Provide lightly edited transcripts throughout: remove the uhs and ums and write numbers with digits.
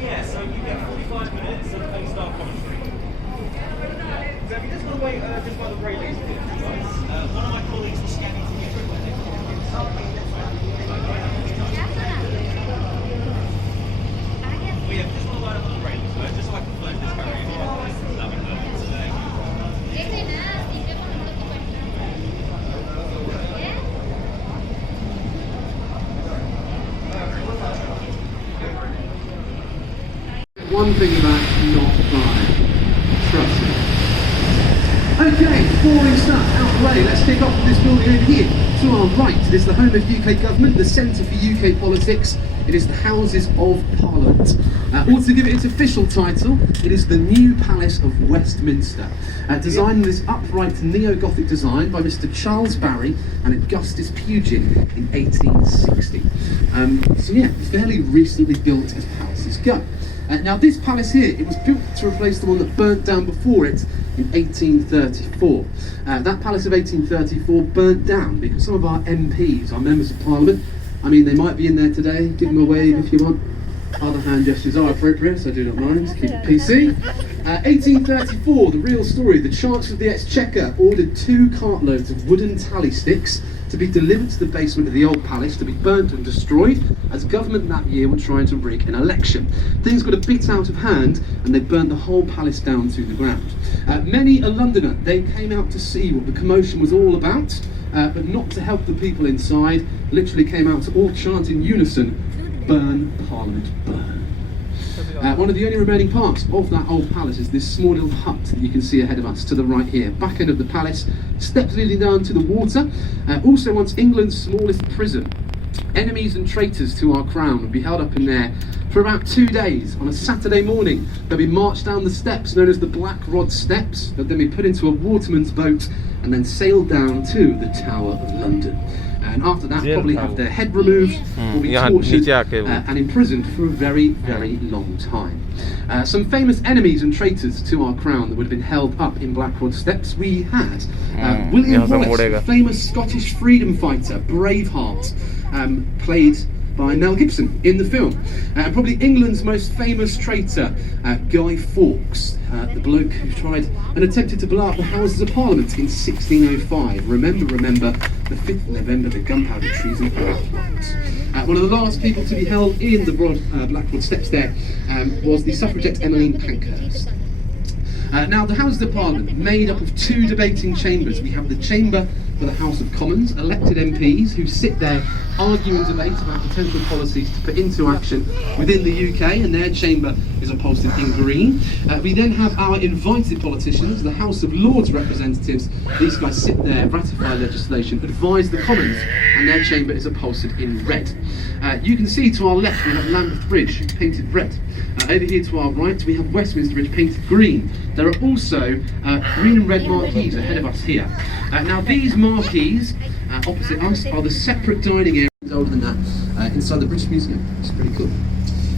Yeah, so you get 45 minutes of A-star commentary. So if you just want to wait just by the railings, one of my colleagues will scan into the equipment. We have just want to line up on the railings, just so I can float this very One thing about not buying, trust me. Okay, boring stuff out of the way. Let's kick off with this building over here. To our right, it is the home of UK government, the centre for UK politics. It is the Houses of Parliament. Or to give it its official title, it is the New Palace of Westminster. Designed in this upright neo-Gothic design by Mr. Charles Barry and Augustus Pugin in 1860. So yeah, fairly recently built as palaces go. Now this palace here, it was built to replace the one that burnt down before it in 1834. That palace of 1834 burnt down because some of our MPs, our members of Parliament, I mean, they might be in there today. Give them a wave if you want. Other hand gestures are appropriate, so I do not mind. Keep it PC. 1834, the real story. The Chancellor of the Exchequer ordered 2 cartloads of wooden tally sticks to be delivered to the basement of the old palace to be burnt and destroyed, as government that year were trying to rig an election. Things got a bit out of hand and they burnt the whole palace down to the ground. Many a Londoner, they came out to see what the commotion was all about, but not to help the people inside. Literally came out to all chant in unison, "Burn Parliament, burn." One of the only remaining parts of that old palace is this small little hut that you can see ahead of us to the right here. Back end of the palace, steps leading down to the water. Also once England's smallest prison. Enemies and traitors to our crown would be held up in there for about 2 days. On a Saturday morning, they'll be marched down the steps known as the Black Rod Steps. They'll then be put into a waterman's boat and then sailed down to the Tower of London. And after that, probably have their head removed, will be tortured and imprisoned for a very, very long time. Some famous enemies and traitors to our crown that would have been held up in Black Rod Steps. We had William Wallace, the famous Scottish freedom fighter, Braveheart, played by Mel Gibson in the film. Probably England's most famous traitor, Guy Fawkes, the bloke who tried and attempted to blow up the Houses of Parliament in 1605. Remember, the 5th of November, the gunpowder treason. One of the last people to be held in the Black Rod Steps there was the suffragette Emmeline Pankhurst. Now, the Houses of Parliament, made up of 2 debating chambers. We have the chamber for the House of Commons, elected MPs who sit there, argue and debate about potential policies to put into action within the UK, and their chamber is upholstered in green. We then have our invited politicians, the House of Lords representatives. These guys sit there, ratify legislation, advise the Commons, and their chamber is upholstered in red. You can see to our left we have Lambeth Bridge, painted red. Over here to our right we have Westminster Bridge, painted green. There are also green and red marquees ahead of us here. Now these marquees opposite us are the separate dining areas older than that inside the British Museum. It's pretty cool.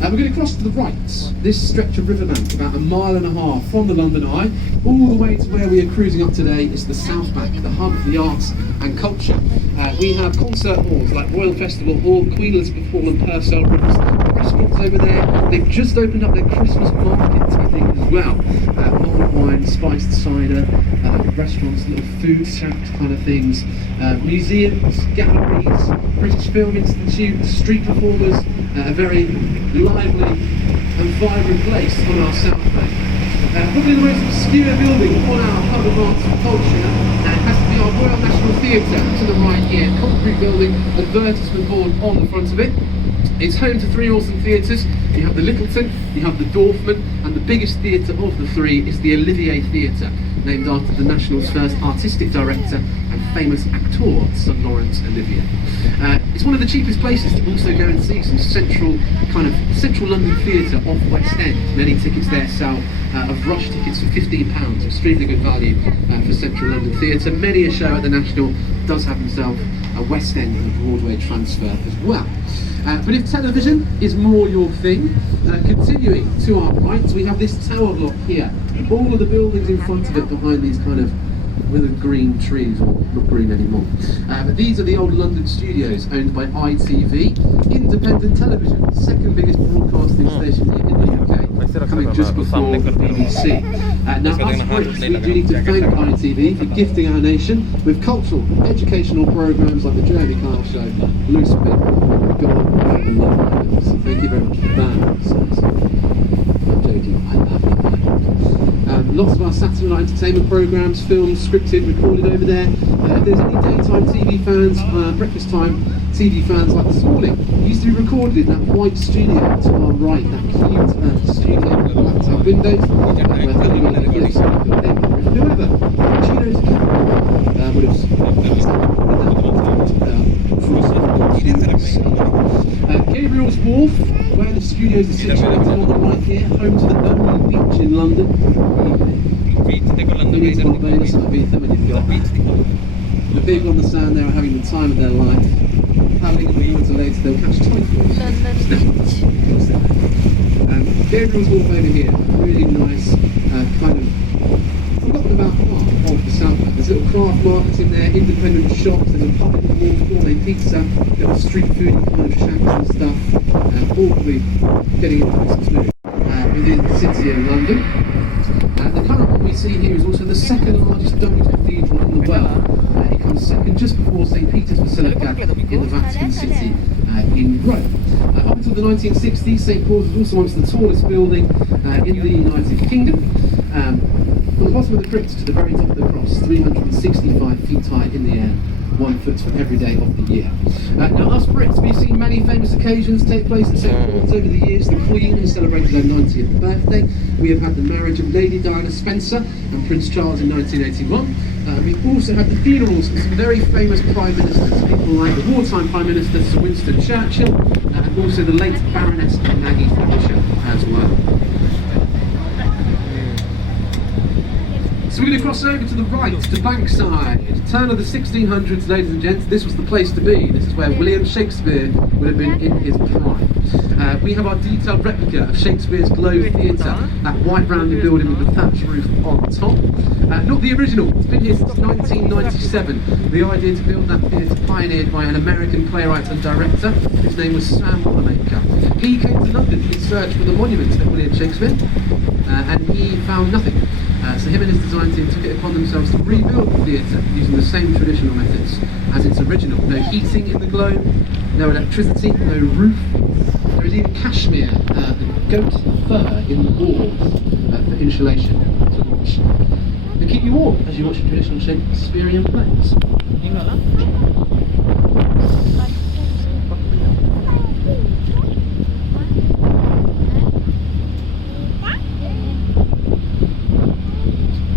We're going to cross to the right. This stretch of riverbank, about 1.5 miles from the London Eye, all the way to where we are cruising up today, is the South Bank, the hub for the arts and culture. We have concert halls like Royal Festival Hall, Queen Elizabeth Hall and Purcell Rooms. Restaurants over there. They've just opened up their Christmas markets, I think, as well. Mulled wine, spiced cider, restaurants, little food shacks kind of things. Museums, galleries, British Film Institute, street performers. A very lively and vibrant place on our South Bank. Probably the most obscure building on our hub of arts and culture has to be our Royal National Theatre to the right here. Concrete building, advertisement board on the front of it. It's home to 3 awesome theatres. You have the Littleton, you have the Dorfman, and the biggest theatre of the 3 is the Olivier Theatre, named after the National's first artistic director and famous actor, Sir Laurence Olivier. It's one of the cheapest places to also go and see some central London theatre off West End. Many tickets there sell of rush tickets for £15, extremely good value for central London theatre. Many a show at the National does have himself a West End and a Broadway transfer as well. But if television is more your thing, continuing to our right, we have this tower block here. All of the buildings in front of it behind these kind of with the green trees, or not green anymore. But these are the old London studios owned by ITV, independent television, second biggest broadcasting station in the UK, coming just before the BBC. Now us Brits, we do need to thank ITV for gifting our nation with cultural, educational programmes like the Jeremy Kyle Show, Loose Bit, God, and Love Island. So thank you very much for that. I'm joking, I love Love Island. Lots of our Saturday night entertainment programmes, filmed, scripted, recorded over there. If there's any daytime TV fans, breakfast time TV fans like this morning, it used to be recorded in that white studio to our right, that cute studio with blacked out windows, where anyone that lives in the building, or whoever tunes would have Gabriel's Wharf, where the studios are situated on the right here, home to the only beach in London. Barbados and Ibiza when you've got that. The big on the sand there are having the time of their life. Paddling in the water later, they'll catch typhoid. Gabriel's Wharf over here, really nice, kind of forgotten about part of the South. There's little craft markets in there, independent shops, there's a pub in the wall, gourmet pizza, little street food kind of shacks and stuff. All probably getting into Christmas mood within the city of London. The current one we see here is also the second largest domed cathedral in the world. It comes second just before St. Peter's Basilica in the Vatican City in Rome. Up until the 1960s, St. Paul's was also once the tallest building in the United Kingdom. From the bottom of the crypt to the very top of the cross, 365 feet high in the air, 1 foot for every day of the year. Now us Brits, we've seen many famous occasions take place at St. Paul's over the years. The Queen has celebrated her 90th birthday. We have had the marriage of Lady Diana Spencer and Prince Charles in 1981. We've also had the funerals of some very famous Prime Ministers, people like the wartime Prime Minister Sir Winston Churchill, and also the late Baroness Maggie Thatcher as well. So we're going to cross over to the right, to Bankside. Turn of the 1600s, ladies and gents, this was the place to be. This is where William Shakespeare would have been in his prime. We have our detailed replica of Shakespeare's Globe Theatre, that white rounded building with the thatch roof on top. Not the original, it's been here since 1997. The idea to build that theatre pioneered by an American playwright and director. His name was Sam Wanamaker. He came to London in search for the monument to William Shakespeare, and he found nothing. So him and his design team took it upon themselves to rebuild the theatre using the same traditional methods as its original. No heating in the Globe, no electricity, no roof. There is even cashmere and goat fur in the walls for insulation to watch. They keep you warm as you watch traditional Shakespearean plays.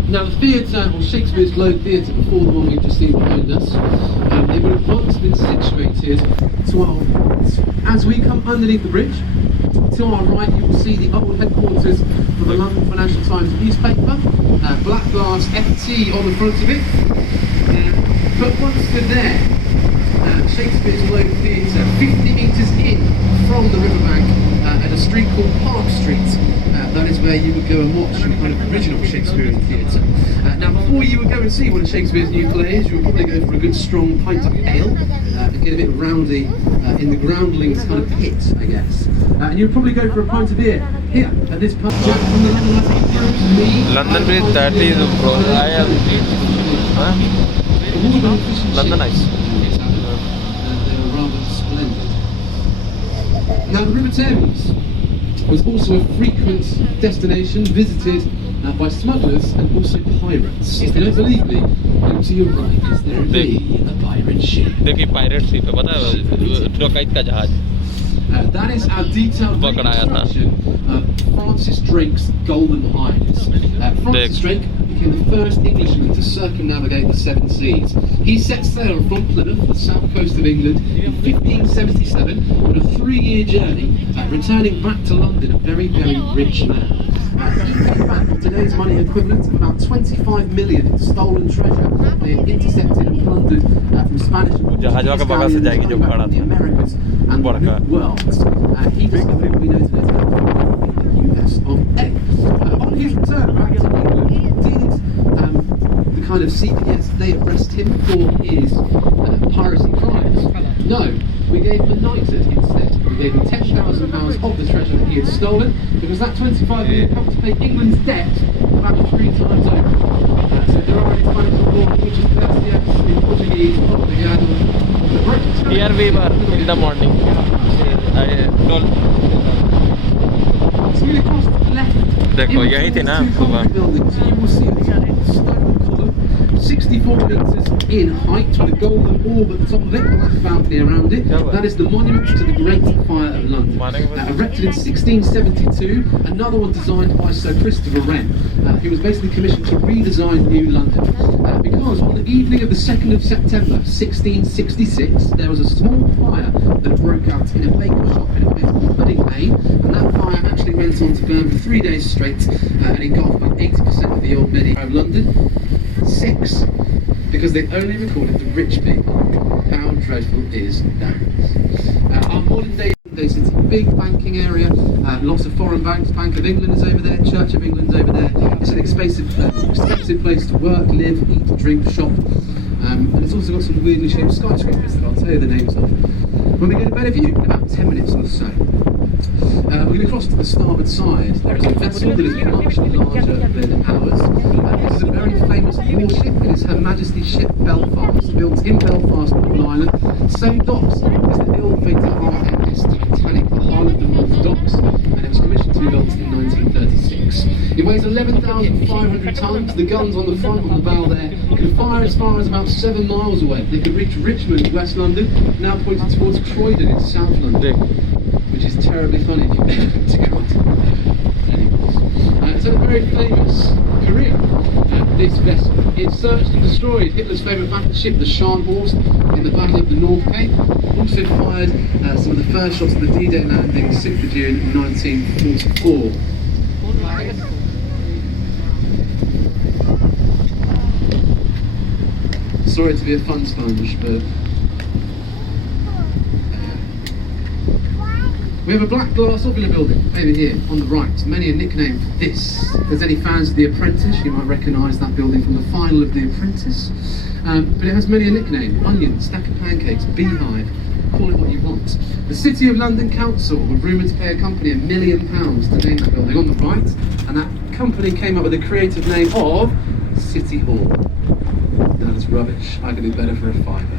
Now the theatre, or Shakespeare's Globe Theatre, before the one we've just seen behind us, they would have once been situated to our right. As we come underneath the bridge, to our right you will see the old headquarters for the London Financial Times newspaper, black glass FT on the front of it. But once we're there, Shakespeare's Globe Theatre, 50 metres in from the riverbank at a street called Park Street. That is where you would go and watch your kind of original Shakespearean theatre. Now before you would go and see one of Shakespeare's new plays, you would probably go for a good strong pint of ale and get a bit rowdy in the groundlings kind of pit, I guess. And you would probably go for a pint of beer here at this pub. Jack from the London Library Group, me. London Bridge, that is bro. I have London Ice. They were rather splendid. Now the River Thames was also a frequent destination visited by smugglers and also pirates. If you don't believe me, look to your right, is there indeed a pirate ship? देखिए pirate ship है पता है डकैत का जहाज. That is our detailed reconstruction of Francis Drake's Golden Highlands. Francis Drake became the first Englishman to circumnavigate the seven seas. He set sail from Plymouth, the south coast of England, in 1577 on a 3-year journey, returning back to London a very, very rich man. He came back with today's money equivalent of about 25 million in stolen treasure they had intercepted and plundered from Spanish and Portuguese galleons coming back from the Americas and the New World. He discovered what we know today as the US of A. On his return back to England, did the kind of CPS, they arrest him for his piracy crimes. No, we gave him a knighthood instead. We gave him £10,000 of the treasure that he had stolen, because that 25 million helped to pay England's debt about 3 times over. So there are any Spanish on board, which is gracias in Portuguese, obrigado. Here we were in the morning. I told. So we're across to the left. देखो यही थी ना सुबह. Buildings, you will see a stone column, 64 metres in height, with a golden orb at the top of it, black balcony around it. That is the monument to the Great Fire of London. Erected in 1672, another one designed by Sir Christopher Wren, who was basically commissioned to redesign New London. Because on the evening of the 2nd of September 1666, there was a small fire that broke out in a baker's shop in a place called Pudding Lane, and that fire actually went on to burn for 3 days straight, and engulfed about 80% of the old medieval of London. 6, because they only recorded the rich people. How dreadful is that? Our modern day city, big banking area, lots of foreign banks. Bank of England is over there, Church of England's over there. It's an expensive place to work, live, eat, drink, shop. And it's also got some weirdly shaped skyscrapers that I'll tell you the names of when we go to Bellevue in about 10 minutes or so. We're going to cross to the starboard side. There is a vessel that is much larger than ours. This is a very famous warship. It is Her Majesty's ship Belfast, built in Belfast, Northern Ireland. Same docks as the ill-fated RMS Titanic, the hull of the North Docks, and it was commissioned to be built in 1936. It weighs 11,500 tons. The guns on the front, on the bow there, can fire as far as about 7 miles away. They could reach Richmond, West London, now pointed towards Croydon in South London. Which is terribly funny if you've been to Croydon. It's had a very famous career, this vessel. It searched and destroyed Hitler's favourite battleship, the Scharnhorst, in the Battle of the North Cape. Also fired some of the first shots of the D-Day landing, 6th of June 1944. Sorry to be a fun sponge, but we have a black glass ocular building over here on the right. Many a nickname for this. If there's any fans of The Apprentice, you might recognise that building from the final of The Apprentice. But it has many a nickname: onion, stack of pancakes, beehive, call it what you want. The City of London Council were rumoured to pay a company £1 million to name that building on the right, and that company came up with the creative name of City Hall. That is rubbish. I could do better for a fiver.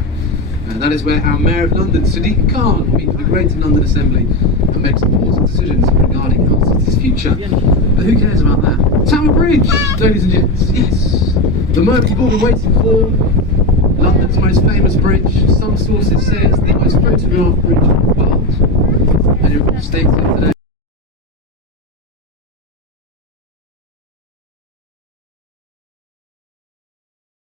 That is where our Mayor of London, Sadiq Khan, will meet with the Greater London Assembly and make some important decisions regarding our city's future. But who cares about that? Tower Bridge, ladies and gents, yes! The Murphy Ball we're waiting for, London's most famous bridge. Some sources say it's the most photographed bridge in the world. And you're all stated today.